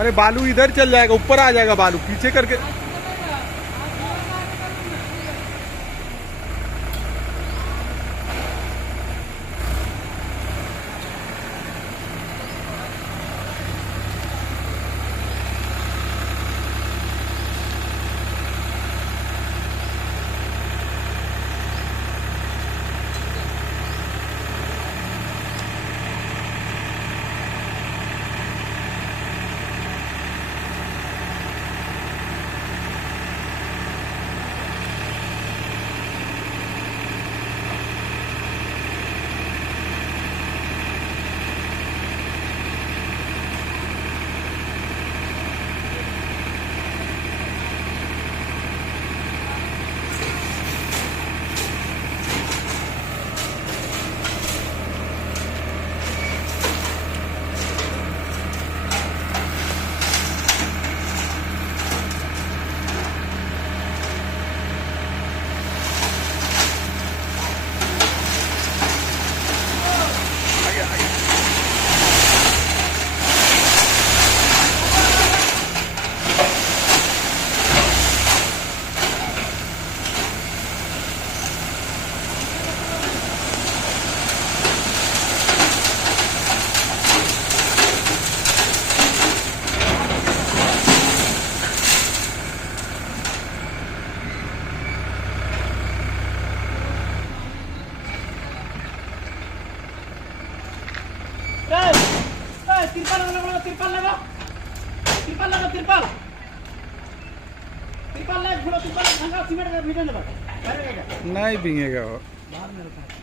अरे बालू इधर चल जाएगा, ऊपर आ जाएगा बालू, पीछे करके। तिरपाल लगा, तिरपाल लगा, तिरपाल लगा, तिरपाल तिरपाल लगा, तिरपाल लगा, सिमेंट का भीतर लगा, नहीं भीगेगा वो। बाहर में रखा है।